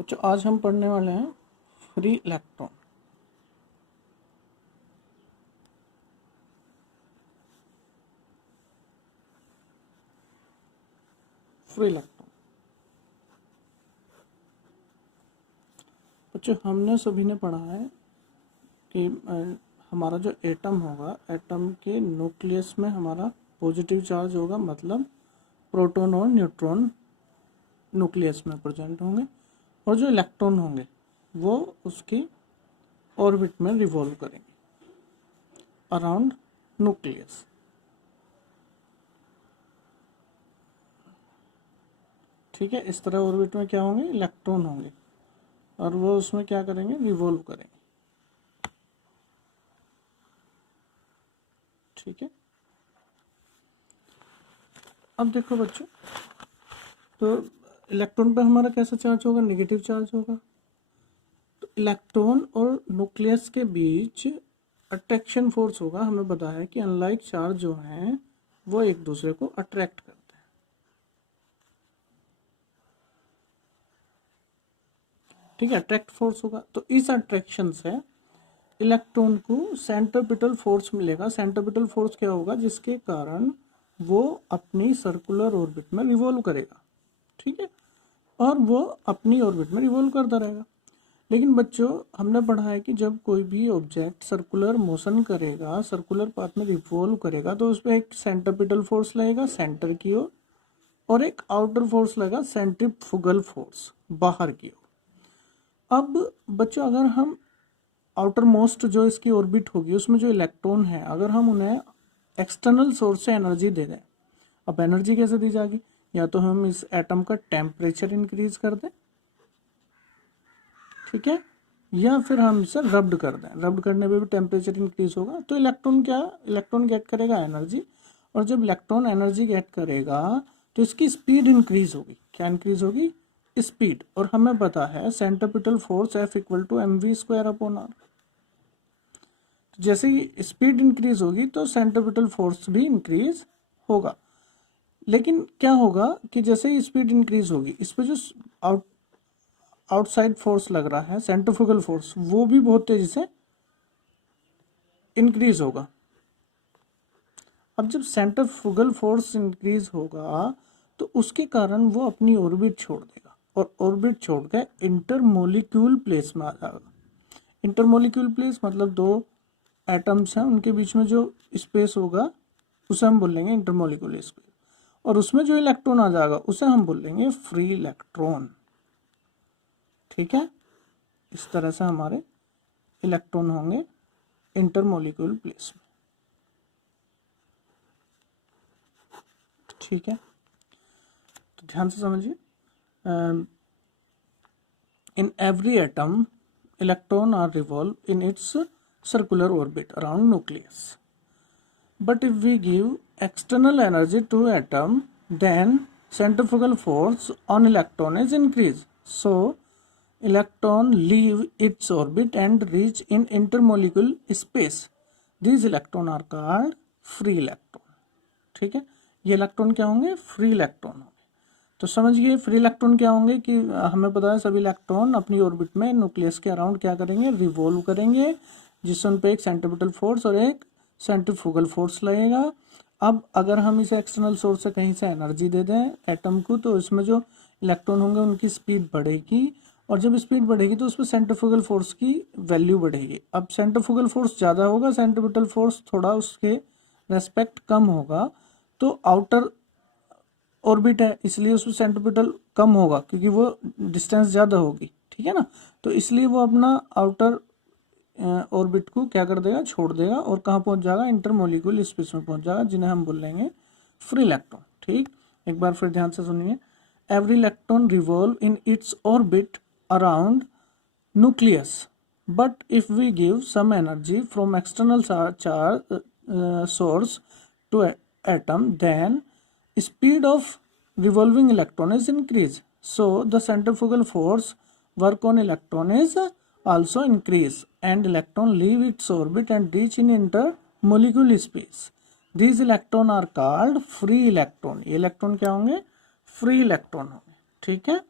बच्चों आज हम पढ़ने वाले हैं फ्री इलेक्ट्रॉन। फ्री इलेक्ट्रॉन बच्चों हमने सभी ने पढ़ा है कि हमारा जो एटम होगा, एटम के न्यूक्लियस में हमारा पॉजिटिव चार्ज होगा, मतलब प्रोटॉन और न्यूट्रॉन न्यूक्लियस में प्रेजेंट होंगे, और जो इलेक्ट्रॉन होंगे वो उसकी ऑर्बिट में रिवॉल्व करेंगे अराउंड न्यूक्लियस। ठीक है, इस तरह ऑर्बिट में क्या होंगे, इलेक्ट्रॉन होंगे और वो उसमें क्या करेंगे, रिवॉल्व करेंगे। ठीक है, अब देखो बच्चों, तो इलेक्ट्रॉन पे हमारा कैसा चार्ज होगा, नेगेटिव चार्ज होगा। तो इलेक्ट्रॉन और न्यूक्लियस के बीच अट्रैक्शन फोर्स होगा। हमें पता है कि अनलाइक चार्ज जो हैं वो एक दूसरे को अट्रैक्ट करते हैं। ठीक है, अट्रैक्ट फोर्स होगा। तो इस अट्रैक्शन से इलेक्ट्रॉन को सेंट्रीपिटल फोर्स मिलेगा। सेंट्रीपिटल फोर्स क्या होगा, जिसके कारण वो अपनी सर्कुलर ऑर्बिट में रिवॉल्व करेगा। ठीक है, और वो अपनी ऑर्बिट में रिवॉल्व करता रहेगा। लेकिन बच्चों हमने पढ़ा है कि जब कोई भी ऑब्जेक्ट सर्कुलर मोशन करेगा, सर्कुलर पाथ में रिवॉल्व करेगा, तो उस पर एक सेंट्रीपिटल फोर्स लगेगा सेंटर की ओर, और एक आउटर फोर्स लगेगा सेंट्रीफ्यूगल फोर्स बाहर की ओर। अब बच्चों अगर हम आउटर मोस्ट जो इसकी ऑर्बिट होगी उसमें जो इलेक्ट्रॉन है, अगर हम उन्हें एक्सटर्नल सोर्स से एनर्जी दे दें, अब एनर्जी कैसे दी जाएगी, या तो हम इस एटम का टेम्परेचर इंक्रीज कर दें, ठीक है, या फिर हम इसे रब्ड कर दें। रब्ड करने पे भी टेम्परेचर इंक्रीज होगा। तो इलेक्ट्रॉन गेट करेगा एनर्जी, और जब इलेक्ट्रॉन एनर्जी गेट करेगा तो इसकी स्पीड इंक्रीज होगी। क्या इंक्रीज होगी, स्पीड। और हमें पता है centripetal force F equal to mv²/r। जैसे ही स्पीड इंक्रीज होगी तो सेंट्रीपिटल फोर्स भी इंक्रीज होगा। लेकिन क्या होगा कि जैसे ही स्पीड इंक्रीज होगी, इस पर जो आउटसाइड फोर्स लग रहा है, सेंट्रीफ्यूगल फोर्स, वो भी बहुत तेजी से इंक्रीज होगा। अब जब सेंट्रीफ्यूगल फोर्स इंक्रीज होगा तो उसके कारण वो अपनी ऑर्बिट छोड़ देगा, और ऑर्बिट छोड़ के इंटरमोलिक्यूल प्लेस में आ जाएगा। इंटरमोलिक्यूल प्लेस मतलब दो एटम्स हैं, उनके बीच में जो स्पेस होगा उसे हम बोलेंगे इंटरमोलिक्यूल स्पेस, और उसमें जो इलेक्ट्रॉन आ जाएगा उसे हम बोलेंगे फ्री इलेक्ट्रॉन। ठीक है, इस तरह से हमारे इलेक्ट्रॉन होंगे इंटरमोलिक्यूल प्लेस में। ठीक है, तो ध्यान से समझिए, in every atom electron are revolve in its circular orbit around nucleus. But if we give external energy to atom, then centrifugal force on electron is increased. So electron leave its orbit and reach in intermolecular space. These electron are called free electron. ठीक है, ये electron क्या होंगे, free electron होंगे। तो समझिए free electron क्या होंगे कि हमें पता है सभी इलेक्ट्रॉन अपनी ऑर्बिट में न्यूक्लियस के अराउंड क्या करेंगे, रिवॉल्व करेंगे, जिससे उन पे एक सेंट्रीपिटल फोर्स और एक सेंट्रीफ्यूगल फोर्स लगेगा। अब अगर हम इसे एक्सटर्नल सोर्स से कहीं से एनर्जी दे दें एटम को, तो इसमें जो इलेक्ट्रॉन होंगे उनकी स्पीड बढ़ेगी, और जब स्पीड बढ़ेगी तो उसमें सेंट्रीफ्यूगल फोर्स की वैल्यू बढ़ेगी। अब सेंट्रीफ्यूगल फोर्स ज़्यादा होगा, सेंट्रीपिटल फोर्स थोड़ा उसके रेस्पेक्ट कम होगा, तो आउटर ऑर्बिट है इसलिए उसमें सेंट्रीपिटल कम होगा क्योंकि वो डिस्टेंस ज़्यादा होगी। ठीक है ना, तो इसलिए वो अपना आउटर ऑर्बिट को क्या कर देगा, छोड़ देगा, और कहाँ पहुंच जाएगा, इंटरमोलिक्यूल स्पेस में पहुंच जाएगा, जिन्हें हम बोलेंगे फ्री इलेक्ट्रॉन। ठीक, एक बार फिर ध्यान से सुनिए, every electron revolve in its orbit around nucleus, but if we give some energy from external charge source to atom, then speed of revolving electron is increased, so the centrifugal force work on electron is also increased, and electron leave its orbit and reach in intermolecular space. These electron are called free electron. ये electron क्या होंगे, free electron होंगे। ठीक है,